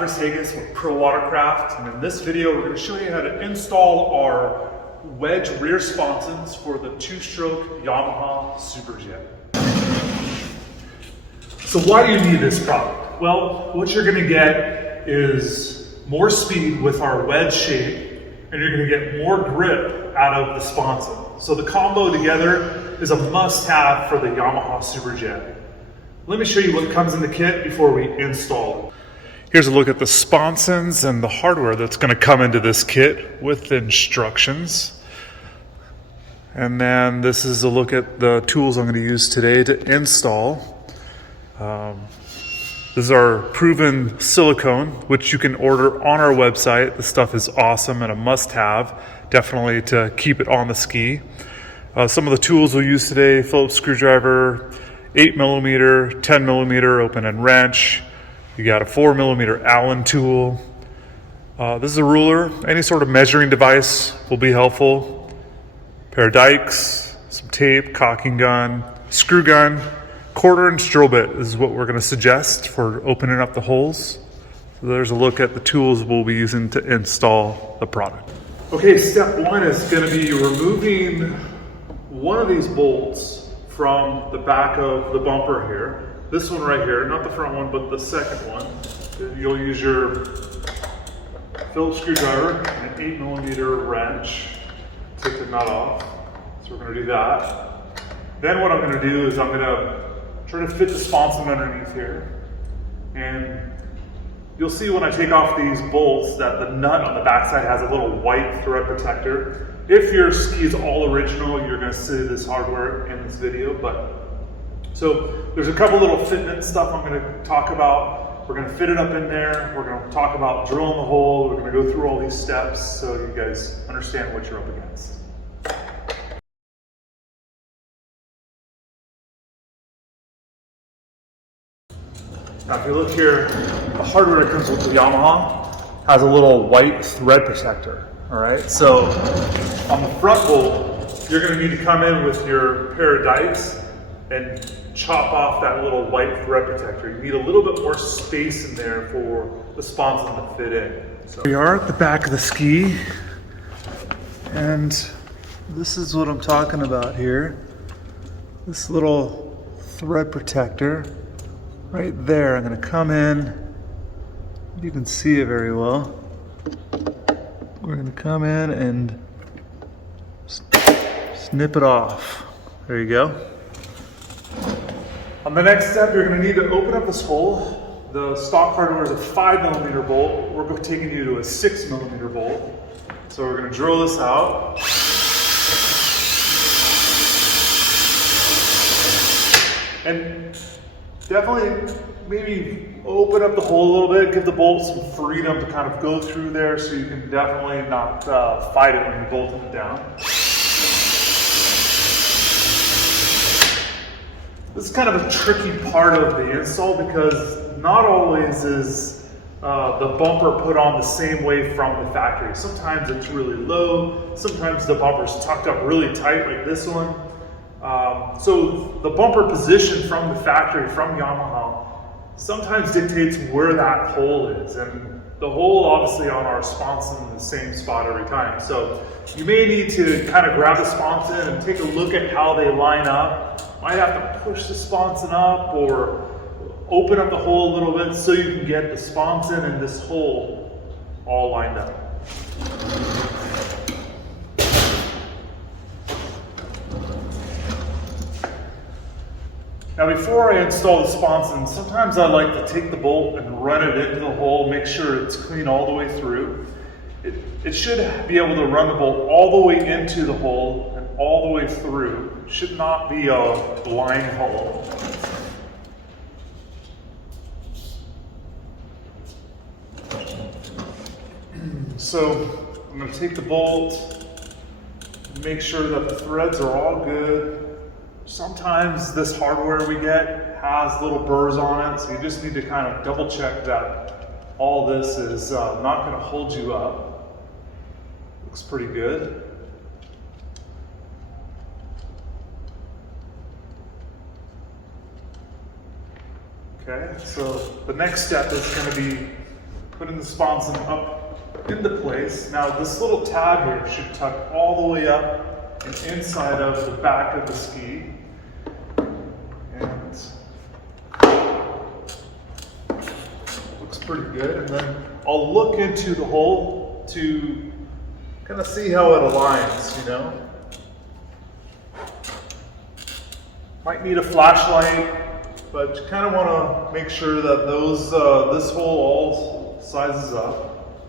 Chris Haggis with ProWatercraft, and in this video we're going to show you how to install our wedge rear sponsons for the two-stroke Yamaha SuperJet. So why do you need this product? Well, what you're going to get is more speed with our wedge shape, and you're going to get more grip out of the sponson. So the combo together is a must-have for the Yamaha SuperJet. Let me show you what comes in the kit before we install it. Here's a look at the sponsons and the hardware that's going to come into this kit with instructions. And then this is a look at the tools I'm going to use today to install. This is our proven silicone, which you can order on our website. This stuff is awesome and a must-have, definitely to keep it on the ski. Some of the tools we'll use today: Phillips screwdriver, 8mm, 10mm open and wrench. You got a 4mm Allen tool. This is a ruler. Any sort of measuring device will be helpful. Pair of dikes, some tape, caulking gun, screw gun, 1/4" drill bit is what we're going to suggest for opening up the holes. So there's a look at the tools we'll be using to install the product. Okay, step one is going to be removing one of these bolts from the back of the bumper here. This one right here, not the front one, but the second one. You'll use your Phillips screwdriver and an 8mm wrench. Take the nut off. So we're going to do that. Then what I'm going to do is I'm going to try to fit the sponson underneath here. And you'll see when I take off these bolts that the nut on the backside has a little white thread protector. If your ski is all original, you're going to see this hardware in this video. So there's a couple little fitment stuff I'm going to talk about. We're going to fit it up in there. We're going to talk about drilling the hole. We're going to go through all these steps so you guys understand what you're up against. Now if you look here, the hardware that comes with the Yamaha has a little white thread protector. All right, so on the front bolt, you're going to need to come in with your pair of dikes and chop off that little white thread protector. You need a little bit more space in there for the sponson to fit in. So we are at the back of the ski, and this is what I'm talking about here. This little thread protector right there. I'm going to come in. You can see it very well. We're going to come in and snip it off. There you go. On the next step, you're going to need to open up this hole. The stock hardware is a 5mm bolt. We're taking you to a 6mm bolt. So we're going to drill this out. And definitely maybe open up the hole a little bit, give the bolt some freedom to kind of go through there so you can definitely not fight it when you're bolting it down. This is kind of a tricky part of the install because not always is the bumper put on the same way from the factory. Sometimes it's really low, sometimes the bumper's tucked up really tight like this one. So the bumper position from the factory, from Yamaha, sometimes dictates where that hole is. And the hole obviously on our sponson in the same spot every time. So you may need to kind of grab the sponson and take a look at how they line up. Might have to push the sponson up or open up the hole a little bit so you can get the sponson and this hole all lined up. Now before I install the sponson, sometimes I like to take the bolt and run it into the hole, make sure it's clean all the way through. It should be able to run the bolt all the way into the hole and all the way through. It should not be a blind hole. So I'm going to take the bolt, make sure that the threads are all good. Sometimes this hardware we get has little burrs on it, so you just need to kind of double check that all this is not going to hold you up. Looks pretty good. Okay, so the next step is going to be putting the sponson up into place. Now this little tab here should tuck all the way up and inside of the back of the ski. And looks pretty good. And then I'll look into the hole to kind of see how it aligns, you know. Might need a flashlight, but you kind of want to make sure that those this hole all sizes up.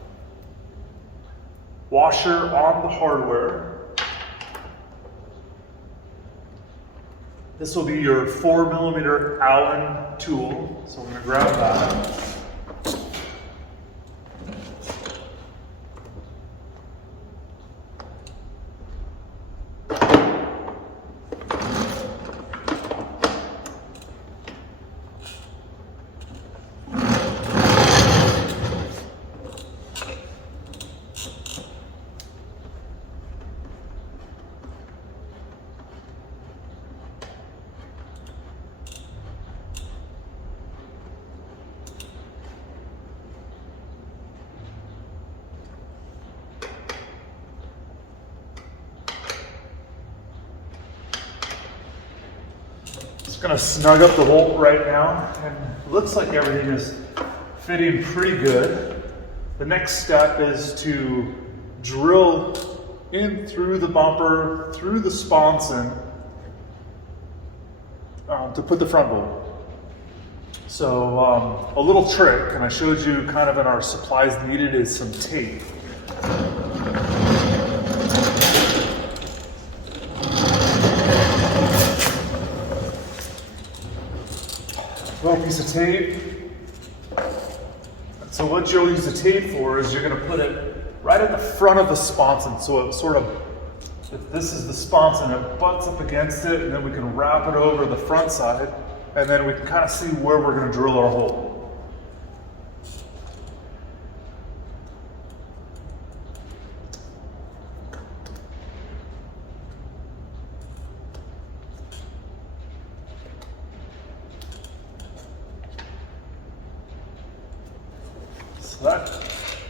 Washer on the hardware. This will be your 4mm Allen tool, so I'm going to grab that. Gonna snug up the bolt right now, and it looks like everything is fitting pretty good. The next step is to drill in through the bumper, through the sponson, to put the front bolt. So a little trick, and I showed you kind of in our supplies needed, is some tape. Little piece of tape. So what you'll use the tape for is you're going to put it right at the front of the sponson. So it sort of, if this is the sponson, it butts up against it, and then we can wrap it over the front side, and then we can kind of see where we're going to drill our hole.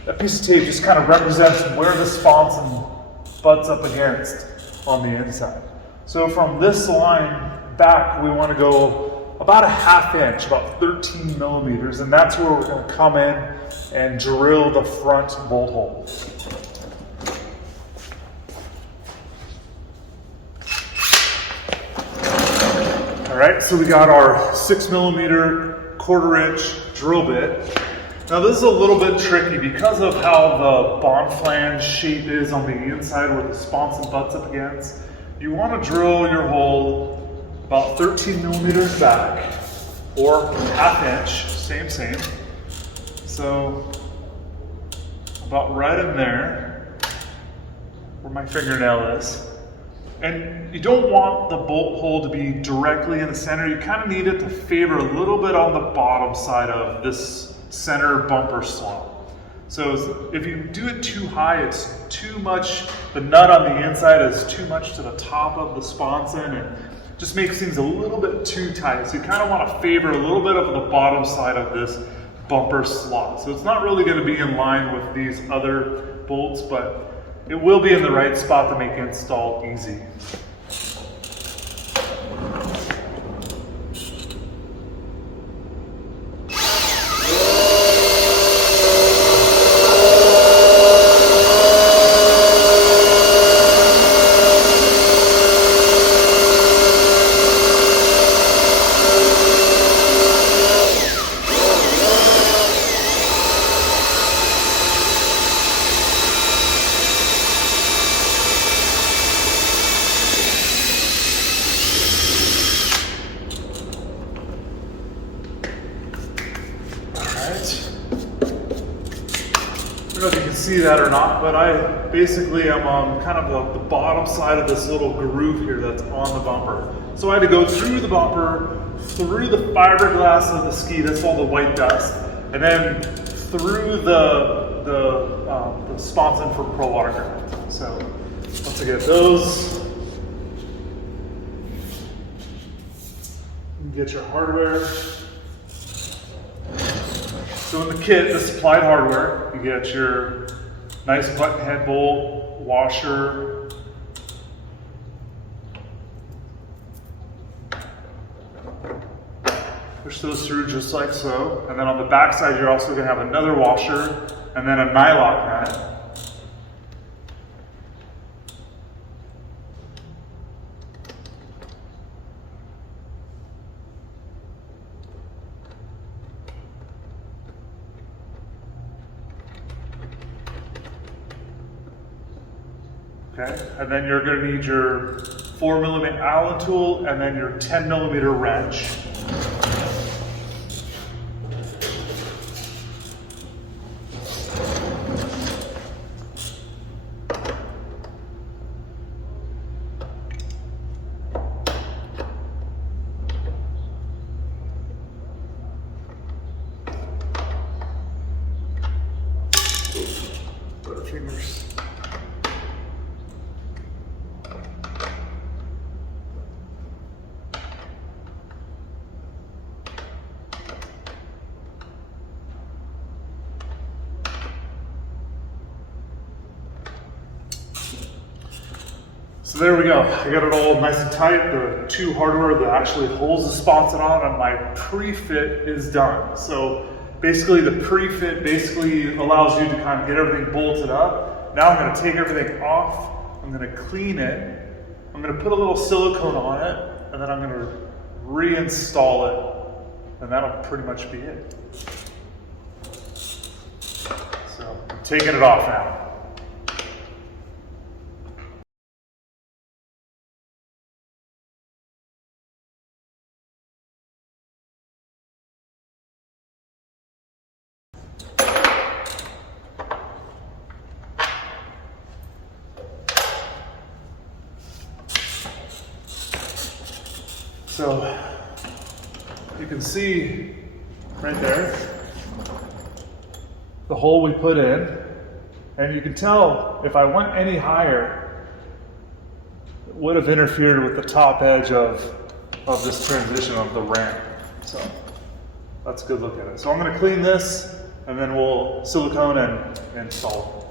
That piece of tape just kind of represents where the sponson butts up against on the inside. So from this line back, we want to go about a 1/2 inch, about 13mm, and that's where we're going to come in and drill the front bolt hole. All right, so we got our 6mm 1/4 inch drill bit. Now this is a little bit tricky because of how the bond flange shape is on the inside where the sponson butts up against. You want to drill your hole about 13mm back, or 1/2 inch, same. So about right in there where my fingernail is. And you don't want the bolt hole to be directly in the center. You kind of need it to favor a little bit on the bottom side of this center bumper slot. So if you do it too high, it's too much, the nut on the inside is too much to the top of the sponson, and just makes things a little bit too tight. So you kind of want to favor a little bit of the bottom side of this bumper slot. So it's not really going to be in line with these other bolts, but it will be in the right spot to make install easy. I don't know if you can see that or not, but I basically am on kind of the bottom side of this little groove here that's on the bumper. So I had to go through the bumper, through the fiberglass of the ski, that's all the white dust, and then through the sponson for ProWatercraft. So once I get those, you get your hardware. So in the kit, the supplied hardware, you get your nice button head bolt, washer, push those through just like so. And then on the back side, you're also going to have another washer and then a nylock nut. Okay, and then you're going to need your 4mm Allen tool and then your 10mm wrench. Butterfingers. So there we go. I got it all nice and tight. The two hardware that actually holds the sponson on, and my pre-fit is done. So basically the pre-fit basically allows you to kind of get everything bolted up. Now I'm going to take everything off. I'm going to clean it. I'm going to put a little silicone on it, and then I'm going to reinstall it, and that'll pretty much be it. So I'm taking it off now. So you can see right there the hole we put in, and you can tell if I went any higher, it would have interfered with the top edge of this transition of the ramp. So that's a good look at it. So I'm going to clean this, and then we'll silicone and install it.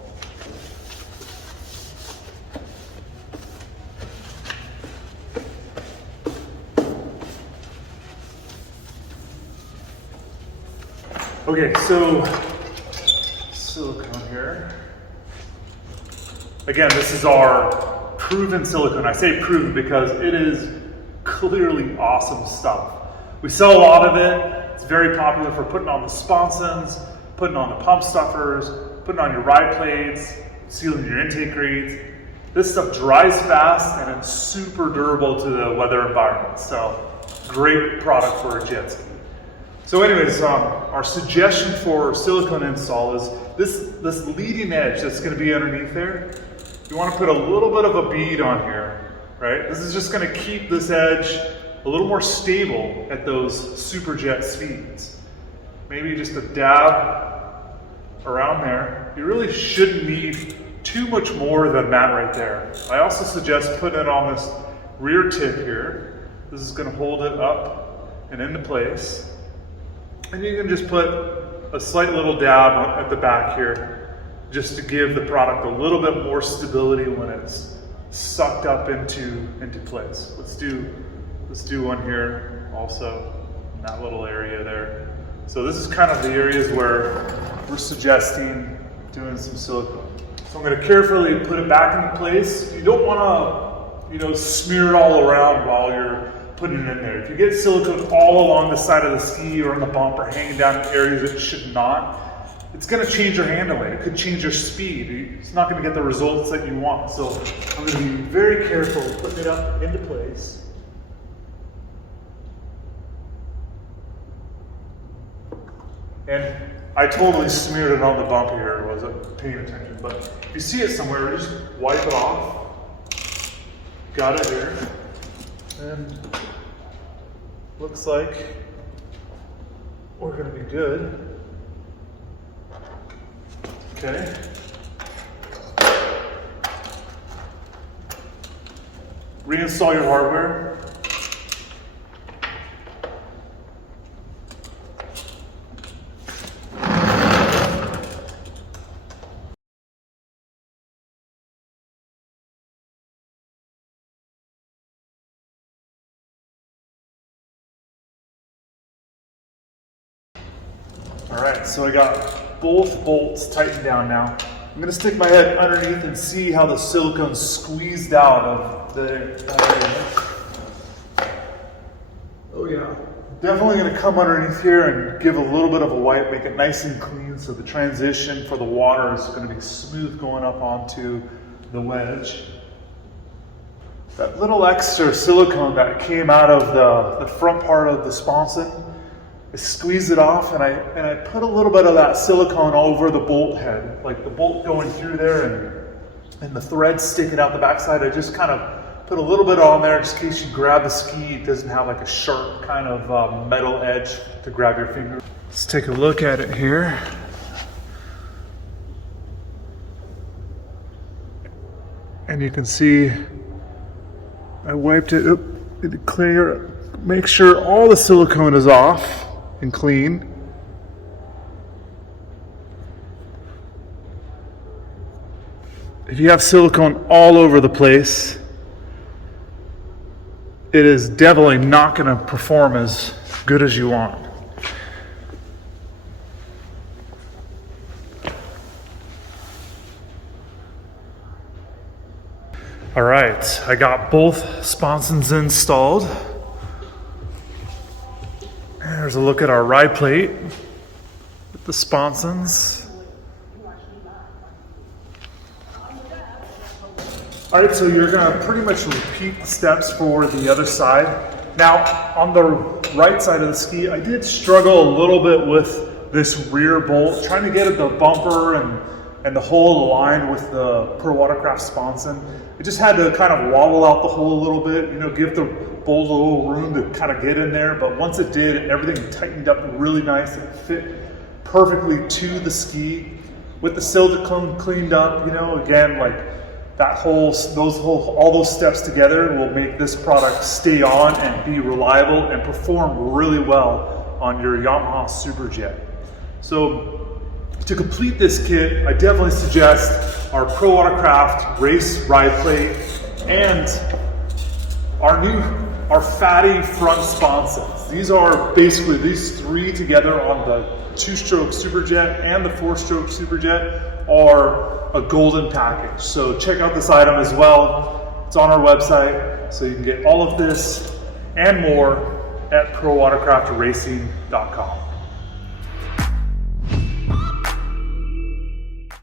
Okay, so silicone here. Again, this is our proven silicone. I say proven because it is clearly awesome stuff. We sell a lot of it. It's very popular for putting on the sponsons, putting on the pump stuffers, putting on your ride plates, sealing your intake grates. This stuff dries fast and it's super durable to the weather environment. So great product for a jet ski. So anyways, our suggestion for silicone install is this leading edge that's going to be underneath there. You want to put a little bit of a bead on here, right? This is just going to keep this edge a little more stable at those SuperJet speeds. Maybe just a dab around there. You really shouldn't need too much more than that right there. I also suggest putting it on this rear tip here. This is going to hold it up and into place. And you can just put a slight little dab at the back here just to give the product a little bit more stability when it's sucked up into place. Let's do one here also in that little area there. So this is kind of the areas where we're suggesting doing some silicone. So I'm going to carefully put it back into place. You don't want to, smear it all around while you're putting it in there. If you get silicone all along the side of the ski or on the bump or hanging down in areas it should not, it's going to change your handling. It could change your speed. It's not going to get the results that you want. So I'm going to be very careful putting it up into place. And I totally smeared it on the bump here. I wasn't paying attention. But if you see it somewhere, just wipe it off. Got it here. And looks like we're going to be good. Okay. Reinstall your hardware. All right, so I got both bolts tightened down now. I'm gonna stick my head underneath and see how the silicone squeezed out of the area. Oh yeah. Definitely gonna come underneath here and give a little bit of a wipe, make it nice and clean so the transition for the water is gonna be smooth going up onto the wedge. That little extra silicone that came out of the front part of the sponson, I squeezed it off and I put a little bit of that silicone over the bolt head, like the bolt going through there and the thread sticking out the backside. I just kind of put a little bit on there just in case you grab the ski, it doesn't have like a sharp kind of metal edge to grab your finger. Let's take a look at it here. And you can see I wiped it up, clear, make sure all the silicone is off and clean. If you have silicone all over the place, it is definitely not going to perform as good as you want. All right, I got both sponsons installed. There's a look at our ride plate with the sponsons. All right, so you're gonna pretty much repeat the steps for the other side. Now, on the right side of the ski, I did struggle a little bit with this rear bolt, trying to get at the bumper and the hole aligned with the ProWatercraft sponson. I just had to kind of wobble out the hole a little bit, give the bolt a little room to kind of get in there. But once it did, everything tightened up really nice. It fit perfectly to the ski with the silicone cleaned up. Again, like that whole, all those steps together will make this product stay on and be reliable and perform really well on your Yamaha SuperJet. So to complete this kit, I definitely suggest our ProWatercraft race ride plate and our fatty front sponsons. These are basically these three together on the 2-stroke SuperJet and the 4-stroke SuperJet are a golden package. So check out this item as well. It's on our website, so you can get all of this and more at ProWatercraftRacing.com.